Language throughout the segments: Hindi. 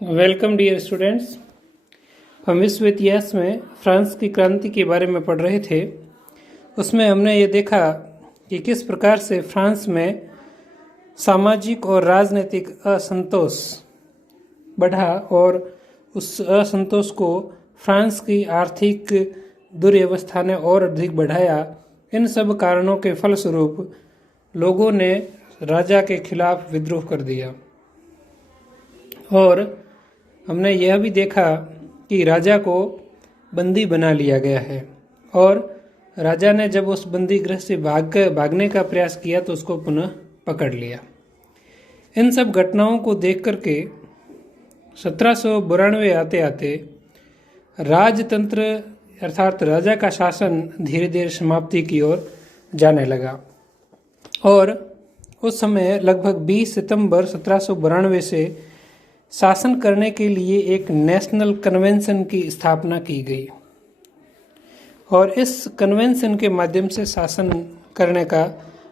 Welcome dear students. हम विश्व इतिहास में फ्रांस की क्रांति के बारे में पढ़ रहे थे। उसमें हमने ये देखा कि किस प्रकार से फ्रांस में सामाजिक और राजनीतिक असंतोष बढ़ा और उस असंतोष को फ्रांस की आर्थिक दुर्व्यवस्था ने और अधिक बढ़ाया। इन सब कारणों के फलस्वरूप लोगों ने राजा के खिलाफ विद्रोह कर दिया और हमने यह भी देखा कि राजा को बंदी बना लिया गया है और राजा ने जब उस बंदी गृह से भागने का प्रयास किया तो उसको पुनः पकड़ लिया। इन सब घटनाओं को देख करके 1792 आते आते राजतंत्र अर्थात राजा का शासन धीरे धीरे समाप्ति की ओर जाने लगा और उस समय लगभग 20 सितंबर 1792 से शासन करने के लिए एक नेशनल कन्वेंशन की स्थापना की गई और इस कन्वेंशन के माध्यम से शासन करने का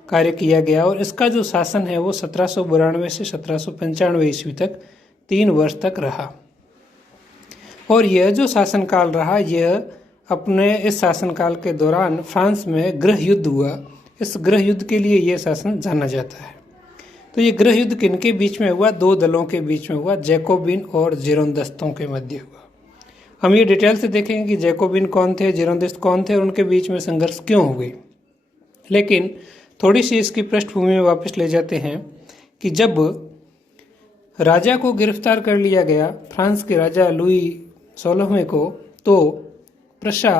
कार्य किया गया और इसका जो शासन है वो 1792 से 1795 ईस्वी तक 3 वर्ष तक रहा। और यह जो शासनकाल रहा, यह अपने इस शासनकाल के दौरान फ्रांस में गृह युद्ध हुआ। इस गृह युद्ध के लिए यह शासन जाना जाता है। तो ये गृह युद्ध किनके बीच में हुआ? 2 दलों के बीच में हुआ, जैकोबिन और जिरोंदिस्टों के मध्य हुआ। हम ये डिटेल से देखेंगे कि जैकोबिन कौन थे, जिरोंदिस्ट कौन थे और उनके बीच में संघर्ष क्यों हो गई। लेकिन थोड़ी सी इसकी पृष्ठभूमि में वापस ले जाते हैं कि जब राजा को गिरफ्तार कर लिया गया, फ्रांस के राजा लुई 16वें को, तो प्रशा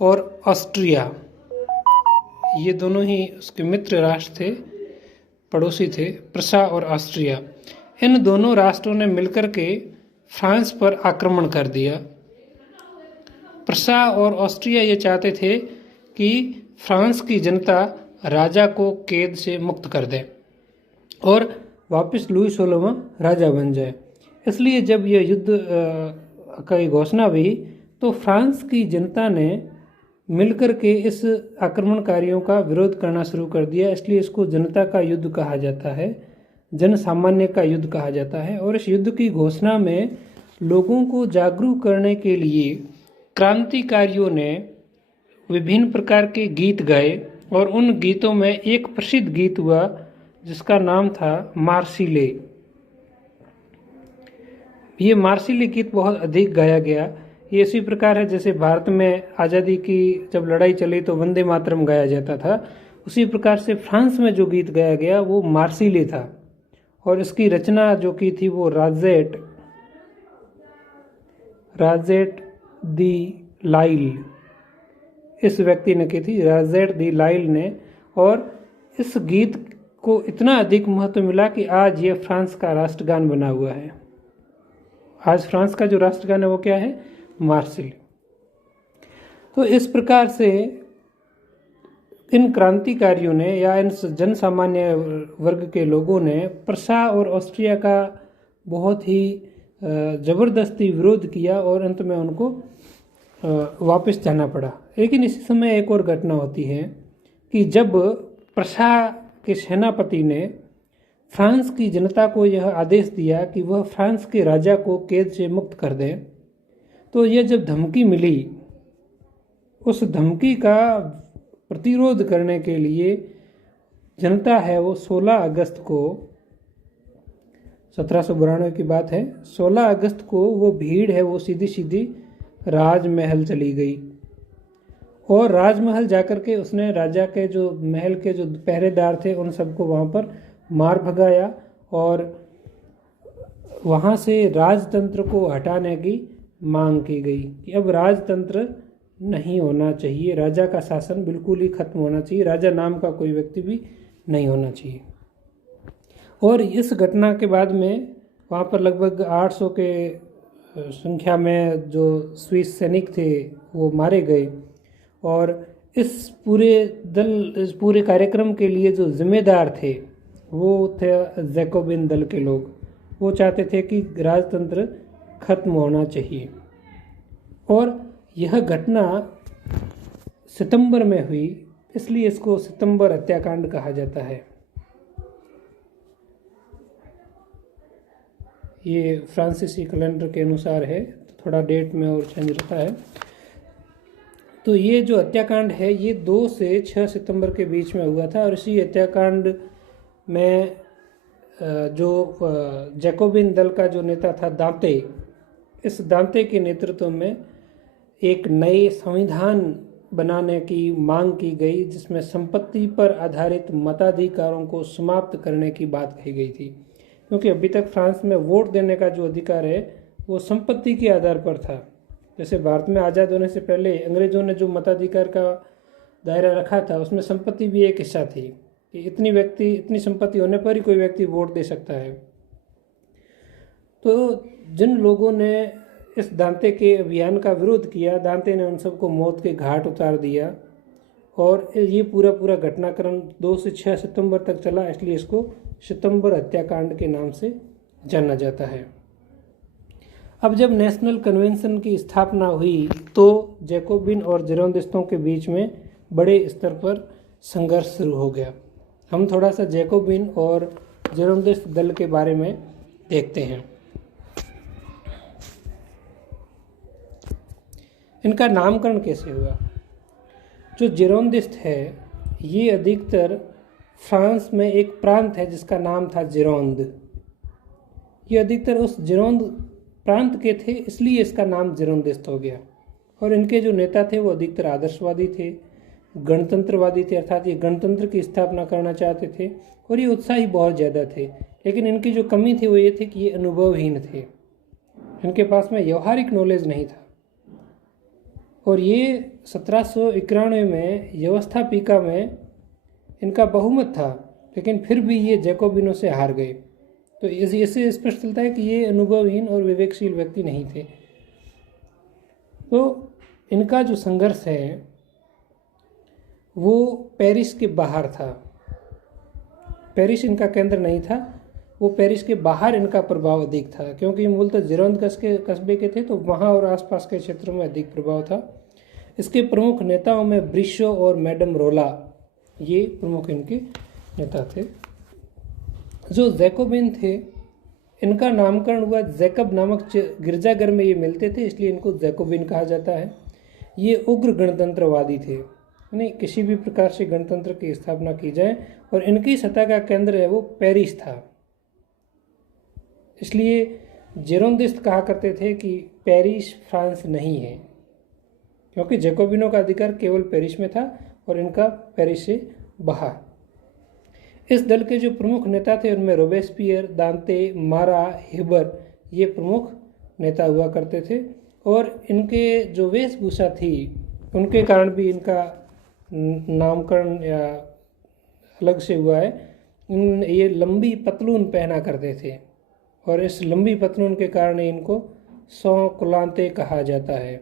और ऑस्ट्रिया ये दोनों ही उसके मित्र राष्ट्र थे, पड़ोसी थे, प्रशा और ऑस्ट्रिया। इन दोनों राष्ट्रों ने मिलकर के फ्रांस पर आक्रमण कर दिया। प्रशा और ऑस्ट्रिया ये चाहते थे कि फ्रांस की जनता राजा को कैद से मुक्त कर दे और वापस लुई 16वां राजा बन जाए। इसलिए जब यह युद्ध की घोषणा हुई तो फ्रांस की जनता ने मिलकर के इस आक्रमणकारियों का विरोध करना शुरू कर दिया। इसलिए इसको जनता का युद्ध कहा जाता है, जन सामान्य का युद्ध कहा जाता है। और इस युद्ध की घोषणा में लोगों को जागरूक करने के लिए क्रांतिकारियों ने विभिन्न प्रकार के गीत गाए और उन गीतों में एक प्रसिद्ध गीत हुआ जिसका नाम था मार्सिले। ये मार्सिले गीत बहुत अधिक गाया गया। ये इसी प्रकार है जैसे भारत में आज़ादी की जब लड़ाई चली तो वंदे मातरम गाया जाता था, उसी प्रकार से फ्रांस में जो गीत गाया गया वो मार्सिले था। और इसकी रचना जो की थी वो राजेट दी लाइल इस व्यक्ति ने की थी, राजेट दी लाइल ने। और इस गीत को इतना अधिक महत्व मिला कि आज ये फ्रांस का राष्ट्रगान बना हुआ है। आज फ्रांस का जो राष्ट्रगान है वो क्या है? मार्सिले। तो इस प्रकार से इन क्रांतिकारियों ने या इन जन सामान्य वर्ग के लोगों ने प्रशा और ऑस्ट्रिया का बहुत ही जबरदस्ती विरोध किया और अंत में उनको वापस जाना पड़ा। लेकिन इसी समय एक और घटना होती है कि जब प्रशा के सेनापति ने फ्रांस की जनता को यह आदेश दिया कि वह फ्रांस के राजा को कैद से मुक्त कर दें, तो यह जब धमकी मिली, उस धमकी का प्रतिरोध करने के लिए जनता है वो 16 अगस्त को, 1792 की बात है, 16 अगस्त को वो भीड़ है वो सीधी सीधी राजमहल चली गई और राजमहल जाकर के उसने राजा के जो महल के जो पहरेदार थे उन सबको वहाँ पर मार भगाया और वहाँ से राजतंत्र को हटाने की मांग की गई कि अब राजतंत्र नहीं होना चाहिए, राजा का शासन बिल्कुल ही खत्म होना चाहिए, राजा नाम का कोई व्यक्ति भी नहीं होना चाहिए। और इस घटना के बाद में वहाँ पर लगभग 800 के संख्या में जो स्विस सैनिक थे वो मारे गए। और इस पूरे कार्यक्रम के लिए जो जिम्मेदार थे वो थे जैकोबिन दल के लोग। वो चाहते थे कि राजतंत्र खत्म होना चाहिए। और यह घटना सितंबर में हुई, इसलिए इसको सितंबर हत्याकांड कहा जाता है। ये फ्रांसीसी कैलेंडर के अनुसार है, तो थोड़ा डेट में और चेंज रहता है। तो ये जो हत्याकांड है ये 2 से 6 सितंबर के बीच में हुआ था, और इसी हत्याकांड में जो जैकोबिन दल का जो नेता था दांते, इस दांते के नेतृत्व में एक नए संविधान बनाने की मांग की गई, जिसमें संपत्ति पर आधारित मताधिकारों को समाप्त करने की बात कही गई थी। क्योंकि अभी तक फ्रांस में वोट देने का जो अधिकार है वो संपत्ति के आधार पर था। जैसे भारत में आज़ाद होने से पहले अंग्रेजों ने जो मताधिकार का दायरा रखा था उसमें संपत्ति भी एक हिस्सा थी कि इतनी संपत्ति होने पर ही कोई व्यक्ति वोट दे सकता है। तो जिन लोगों ने इस दांते के अभियान का विरोध किया, दांते ने उन सबको मौत के घाट उतार दिया, और ये पूरा घटनाक्रम 2 से 6 सितंबर तक चला, इसलिए इसको सितंबर हत्याकांड के नाम से जाना जाता है। अब जब नेशनल कन्वेंशन की स्थापना हुई तो जैकोबिन और जिरोंदिस्टों के बीच में बड़े स्तर पर संघर्ष शुरू हो गया। हम थोड़ा सा जैकोबिन और जिरोंदिस्ट दल के बारे में देखते हैं। इनका नामकरण कैसे हुआ? जो जिरोंदिस्ट है ये अधिकतर फ्रांस में एक प्रांत है जिसका नाम था जिरोंद। ये अधिकतर उस जिरोंद प्रांत के थे, इसलिए इसका नाम जिरोंदिस्ट हो गया। और इनके जो नेता थे वो अधिकतर आदर्शवादी थे, गणतंत्रवादी थे, अर्थात ये गणतंत्र की स्थापना करना चाहते थे, और ये उत्साही बहुत ज़्यादा थे। लेकिन इनकी जो कमी थी वो ये थी कि ये अनुभवहीन थे, इनके पास में व्यवहारिक नॉलेज नहीं था। और ये 1791 में व्यवस्थापिका में इनका बहुमत था, लेकिन फिर भी ये जैकोबिनों से हार गए। तो इससे स्पष्ट चलता है कि ये अनुभवहीन और विवेकशील व्यक्ति नहीं थे। तो इनका जो संघर्ष है वो पेरिस के बाहर था। पेरिस इनका केंद्र नहीं था, वो पेरिस के बाहर इनका प्रभाव अधिक था, क्योंकि मूलतः जिरोंद कस्बे के थे, तो वहाँ और आसपास के क्षेत्रों में अधिक प्रभाव था। इसके प्रमुख नेताओं में ब्रिशो और मैडम रोला ये प्रमुख इनके नेता थे। जो जैकोबिन थे इनका नामकरण हुआ जैकब नामक गिरजाघर में ये मिलते थे, इसलिए इनको जैकोबिन कहा जाता है। ये उग्र गणतंत्रवादी थे, यानी किसी भी प्रकार से गणतंत्र की स्थापना की जाए, और इनकी सत्ता का केंद्र है वो पेरिस था। इसलिए जिरोंदिस्ट कहा करते थे कि पेरिस फ्रांस नहीं है, क्योंकि जैकोबिनों का अधिकार केवल पेरिस में था और इनका पेरिस से बाहर। इस दल के जो प्रमुख नेता थे उनमें रोबेस्पियर, दांते, मारा, हेबर ये प्रमुख नेता हुआ करते थे। और इनके जो वेशभूषा थी उनके कारण भी इनका नामकरण या अलग से हुआ है। ये लंबी पतलून पहना करते थे, और इस लंबी पतलून के कारण इनको सौ कुलांते कहा जाता है।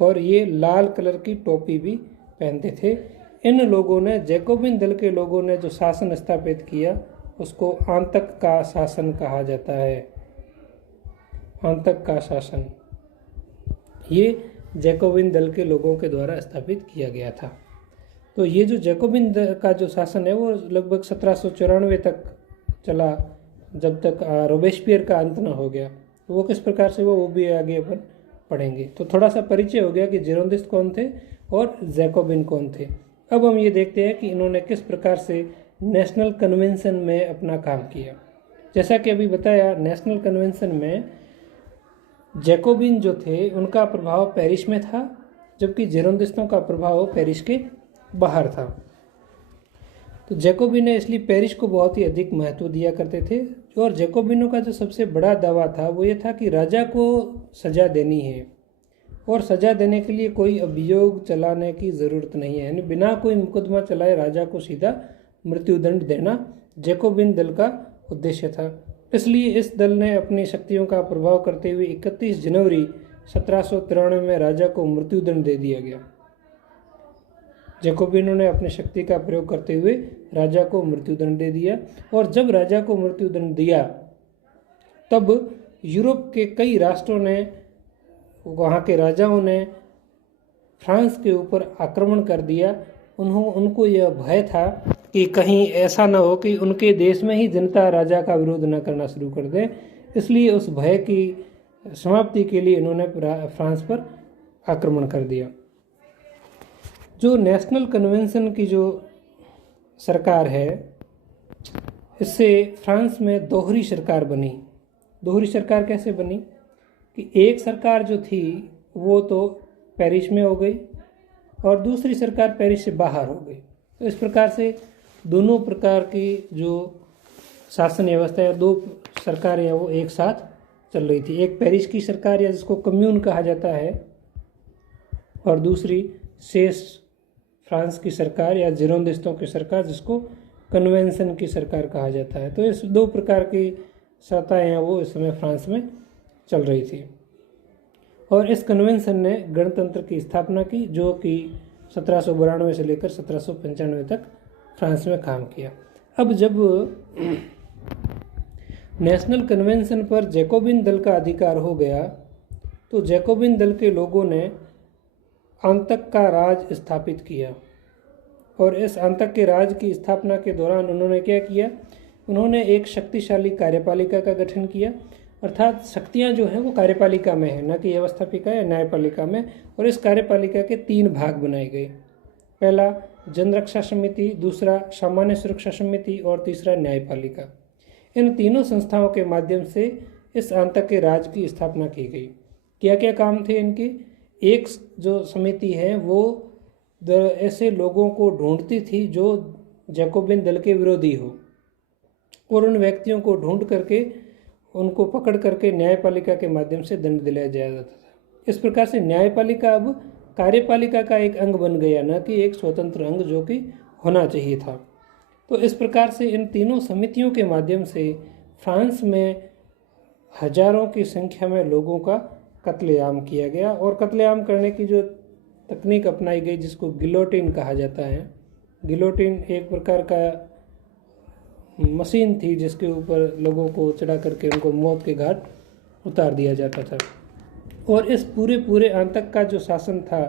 और ये लाल कलर की टोपी भी पहनते थे। इन लोगों ने, जैकोबिन दल के लोगों ने जो शासन स्थापित किया उसको आंतक का शासन कहा जाता है। आंतक का शासन ये जैकोबिन दल के लोगों के द्वारा स्थापित किया गया था। तो ये जो जैकोबिन दल का जो शासन है वो लगभग 1794 तक चला, जब तक रोबेस्पियर का अंत न हो गया। तो वो किस प्रकार से वो भी आगे अपन पढ़ेंगे। तो थोड़ा सा परिचय हो गया कि जिरोंदिस्ट कौन थे और जैकोबिन कौन थे। अब हम ये देखते हैं कि इन्होंने किस प्रकार से नेशनल कन्वेंशन में अपना काम किया। जैसा कि अभी बताया, नेशनल कन्वेंशन में जैकोबिन जो थे उनका प्रभाव पेरिस में था, जबकि जिरोंदिस्टों का प्रभाव पेरिस के बाहर था। तो जैकोबिन ने इसलिए पेरिस को बहुत ही अधिक महत्व दिया करते थे। और जैकोबिनों का जो सबसे बड़ा दावा था वो ये था कि राजा को सजा देनी है, और सजा देने के लिए कोई अभियोग चलाने की ज़रूरत नहीं है, यानी बिना कोई मुकदमा चलाए राजा को सीधा मृत्युदंड देना जैकोबिन दल का उद्देश्य था। इसलिए इस दल ने अपनी शक्तियों का प्रभाव करते हुए 31 जनवरी 1793 में राजा को मृत्युदंड दे दिया गया। जैकोबिनों ने अपनी शक्ति का प्रयोग करते हुए राजा को मृत्युदंड दे दिया। और जब राजा को मृत्युदंड दिया तब यूरोप के कई राष्ट्रों ने, वहाँ के राजाओं ने फ्रांस के ऊपर आक्रमण कर दिया। उनको यह भय था कि कहीं ऐसा न हो कि उनके देश में ही जनता राजा का विरोध न करना शुरू कर दे, इसलिए उस भय की समाप्ति के लिए इन्होंने फ्रांस पर आक्रमण कर दिया। जो नेशनल कन्वेंशन की जो सरकार है, इससे फ्रांस में दोहरी सरकार बनी। दोहरी सरकार कैसे बनी कि एक सरकार जो थी वो तो पेरिस में हो गई और दूसरी सरकार पेरिस से बाहर हो गई। तो इस प्रकार से दोनों प्रकार की जो शासन व्यवस्था है, दो सरकारें हैं वो एक साथ चल रही थी। एक पेरिस की सरकार या जिसको कम्यून कहा जाता है, और दूसरी शेष फ्रांस की सरकार या जिरोंदिस्टों की सरकार जिसको कन्वेंशन की सरकार कहा जाता है। तो इस दो प्रकार की सत्ताएं हैं वो इस समय फ्रांस में चल रही थी। और इस कन्वेंशन ने गणतंत्र की स्थापना की, जो कि 1792 से लेकर 1795 तक फ्रांस में काम किया। अब जब नेशनल कन्वेंशन पर जैकोबिन दल का अधिकार हो गया तो जैकोबिन दल के लोगों ने आंतक का राज स्थापित किया। और इस आंतक के राज की स्थापना के दौरान उन्होंने क्या किया, उन्होंने एक शक्तिशाली कार्यपालिका का गठन किया। अर्थात शक्तियां जो हैं वो कार्यपालिका में है, न कि व्यवस्थापिका या न्यायपालिका में। और इस कार्यपालिका के 3 भाग बनाए गए। पहला जनरक्षा समिति, दूसरा सामान्य सुरक्षा समिति और तीसरा न्यायपालिका। इन तीनों संस्थाओं के माध्यम से इस आंतक के राज की स्थापना की गई। क्या क्या काम थे इनके? एक जो समिति है वो ऐसे लोगों को ढूंढती थी जो जैकोबिन दल के विरोधी हो, और उन व्यक्तियों को ढूंढ करके उनको पकड़ करके न्यायपालिका के माध्यम से दंड दिलाया जाता था। इस प्रकार से न्यायपालिका अब कार्यपालिका का एक अंग बन गया, न कि एक स्वतंत्र अंग जो कि होना चाहिए था। तो इस प्रकार से इन तीनों समितियों के माध्यम से फ्रांस में हजारों की संख्या में लोगों का कत्लेआम किया गया। और कत्लेआम करने की जो तकनीक अपनाई गई जिसको गिलोटिन कहा जाता है। गिलोटिन एक प्रकार का मशीन थी जिसके ऊपर लोगों को चढ़ा करके उनको मौत के घाट उतार दिया जाता था। और इस पूरे आंतक का जो शासन था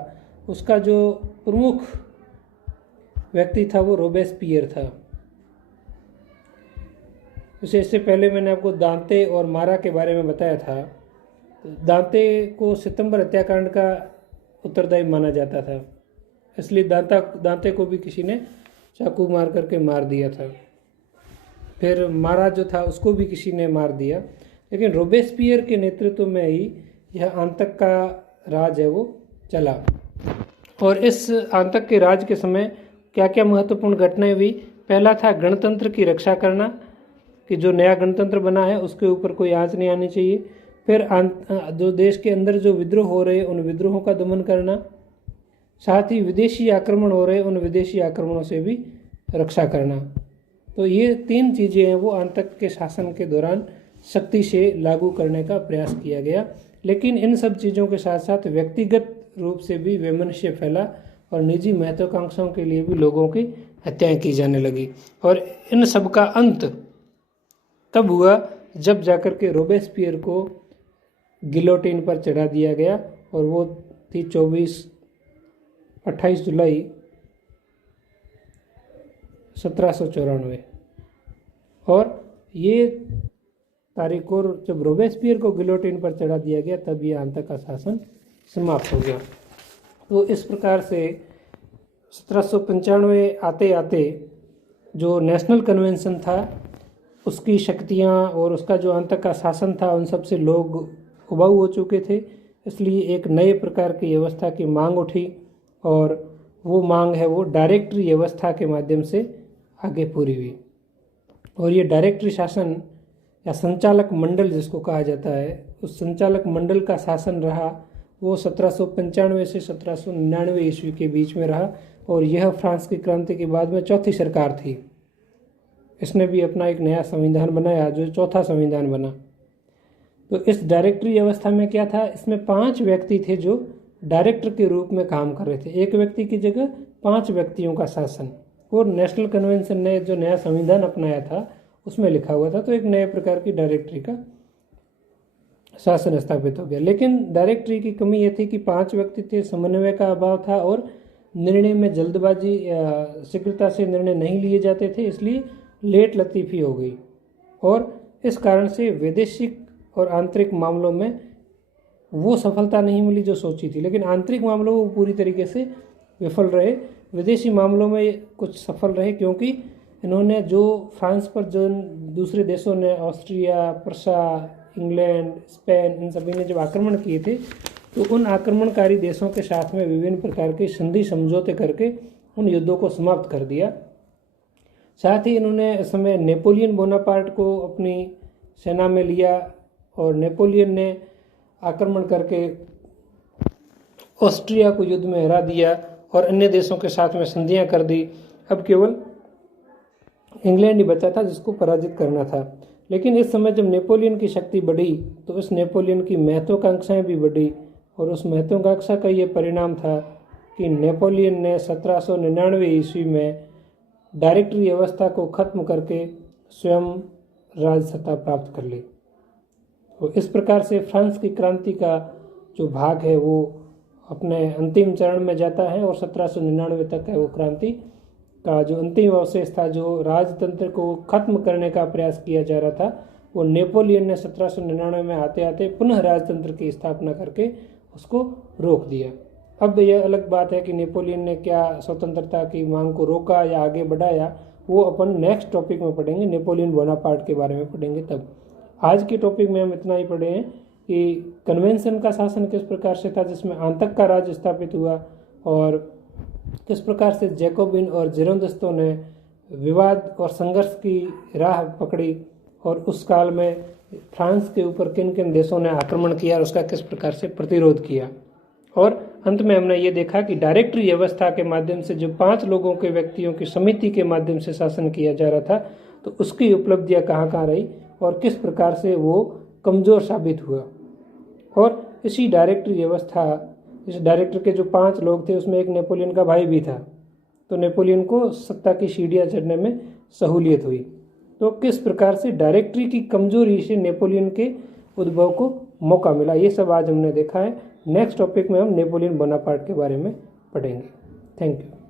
उसका जो प्रमुख व्यक्ति था वो रोबेस्पियर था। इससे पहले मैंने आपको दांते और मारा के बारे में बताया था। दांते को सितंबर हत्याकांड का उत्तरदायी माना जाता था, इसलिए दांते को भी किसी ने चाकू मार करके मार दिया था। फिर मारा जो था उसको भी किसी ने मार दिया, लेकिन रोबेस्पियर के नेतृत्व में ही यह आंतक का राज है वो चला। और इस आंतक के राज के समय क्या क्या महत्वपूर्ण घटनाएं हुई? पहला था गणतंत्र की रक्षा करना, कि जो नया गणतंत्र बना है उसके ऊपर कोई आंच नहीं आनी चाहिए। फिर जो देश के अंदर जो विद्रोह हो रहे उन विद्रोहों का दमन करना, साथ ही विदेशी आक्रमण हो रहे उन विदेशी आक्रमणों से भी रक्षा करना। तो ये 3 चीज़ें हैं वो आंतक के शासन के दौरान सख्ती से लागू करने का प्रयास किया गया। लेकिन इन सब चीज़ों के साथ साथ व्यक्तिगत रूप से भी वैमनस्य फैला और निजी महत्वाकांक्षाओं के लिए भी लोगों की हत्याएं की जाने लगी। और इन सब का अंत तब हुआ जब जाकर के रोबेस्पियर को गिलोटिन पर चढ़ा दिया गया, और वो थी 28 जुलाई 1794। और ये तारीख को जब रोबेस्पियर को गिलोटिन पर चढ़ा दिया गया तब ये आंतक का शासन समाप्त हो गया। तो इस प्रकार से 1795 आते आते जो नेशनल कन्वेंशन था उसकी शक्तियाँ और उसका जो आंतक का शासन था उन सब से लोग उबाऊ हो चुके थे। इसलिए एक नए प्रकार की व्यवस्था की मांग उठी, और वो मांग है वो डायरेक्टरी व्यवस्था के माध्यम से आगे पूरी हुई। और ये डायरेक्टरी शासन या संचालक मंडल जिसको कहा जाता है, उस संचालक मंडल का शासन रहा वो 1795 से 1799 ईस्वी के बीच में रहा। और यह फ्रांस की क्रांति के बाद में चौथी सरकार थी। इसने भी अपना एक नया संविधान बनाया जो चौथा संविधान बना। तो इस डायरेक्टरी व्यवस्था में क्या था, इसमें 5 व्यक्ति थे जो डायरेक्टर के रूप में काम कर रहे थे। एक व्यक्ति की जगह 5 व्यक्तियों का शासन। और नेशनल कन्वेंशन ने जो नया संविधान अपनाया था उसमें लिखा हुआ था, तो एक नए प्रकार की डायरेक्टरी का शासन स्थापित हो गया। लेकिन डायरेक्टरी की कमी ये थी कि 5 व्यक्ति थे, समन्वय का अभाव था और निर्णय में जल्दबाजी शीघ्रता से निर्णय नहीं लिए जाते थे, इसलिए लेट लतीफ़ी हो गई। और इस कारण से वैदेशिक और आंतरिक मामलों में वो सफलता नहीं मिली जो सोची थी, लेकिन आंतरिक मामलों में वो पूरी तरीके से विफल रहे। विदेशी मामलों में कुछ सफल रहे, क्योंकि इन्होंने जो फ्रांस पर जो दूसरे देशों ने, ऑस्ट्रिया, प्रशा, इंग्लैंड, स्पेन, इन सभी ने जब आक्रमण किए थे, तो उन आक्रमणकारी देशों के साथ में विभिन्न प्रकार के संधि समझौते करके उन युद्धों को समाप्त कर दिया। साथ ही इन्होंने इस समय नेपोलियन बोनापार्ट को अपनी सेना में लिया और नेपोलियन ने आक्रमण करके ऑस्ट्रिया को युद्ध में हरा दिया और अन्य देशों के साथ में संधियां कर दी। अब केवल इंग्लैंड ही बचा था जिसको पराजित करना था। लेकिन इस समय जब नेपोलियन की शक्ति बढ़ी तो इस नेपोलियन की महत्वाकांक्षाएं भी बढ़ी, और उस महत्वाकांक्षा का ये परिणाम था कि नेपोलियन ने 1799 ईस्वी में डायरेक्टरी व्यवस्था को खत्म करके स्वयं राज सत्ता प्राप्त कर ली। तो इस प्रकार से फ्रांस की क्रांति का जो भाग है वो अपने अंतिम चरण में जाता है, और 1799 तक है वो क्रांति का जो अंतिम अवशेष था, जो राजतंत्र को खत्म करने का प्रयास किया जा रहा था, वो नेपोलियन ने 1799 में आते आते पुनः राजतंत्र की स्थापना करके उसको रोक दिया। अब यह अलग बात है कि नेपोलियन ने क्या स्वतंत्रता की मांग को रोका या आगे बढ़ाया, वो अपन नेक्स्ट टॉपिक में पढ़ेंगे, नेपोलियन बोनापार्ट के बारे में पढ़ेंगे तब। आज के टॉपिक में हम इतना ही पढ़े हैं कि कन्वेंशन का शासन किस प्रकार से था, जिसमें आंतक का राज स्थापित हुआ, और किस प्रकार से जैकोबिन और जिरोंदिस्टों ने विवाद और संघर्ष की राह पकड़ी, और उस काल में फ्रांस के ऊपर किन किन देशों ने आक्रमण किया और उसका किस प्रकार से प्रतिरोध किया। और अंत में हमने ये देखा कि डायरेक्टरी व्यवस्था के माध्यम से जो 5 लोगों के व्यक्तियों की समिति के माध्यम से शासन किया जा रहा था, तो उसकी उपलब्धियां कहाँ कहाँ रही और किस प्रकार से वो कमज़ोर साबित हुआ। और इसी डायरेक्टरी व्यवस्था, इस डायरेक्टर के जो 5 लोग थे उसमें एक नेपोलियन का भाई भी था, तो नेपोलियन को सत्ता की सीढ़ियाँ चढ़ने में सहूलियत हुई। तो किस प्रकार से डायरेक्टरी की कमजोरी से नेपोलियन के उद्भव को मौका मिला, ये सब आज हमने देखा है। नेक्स्ट टॉपिक में हम नेपोलियन बोनापार्ट के बारे में पढ़ेंगे। Thank you.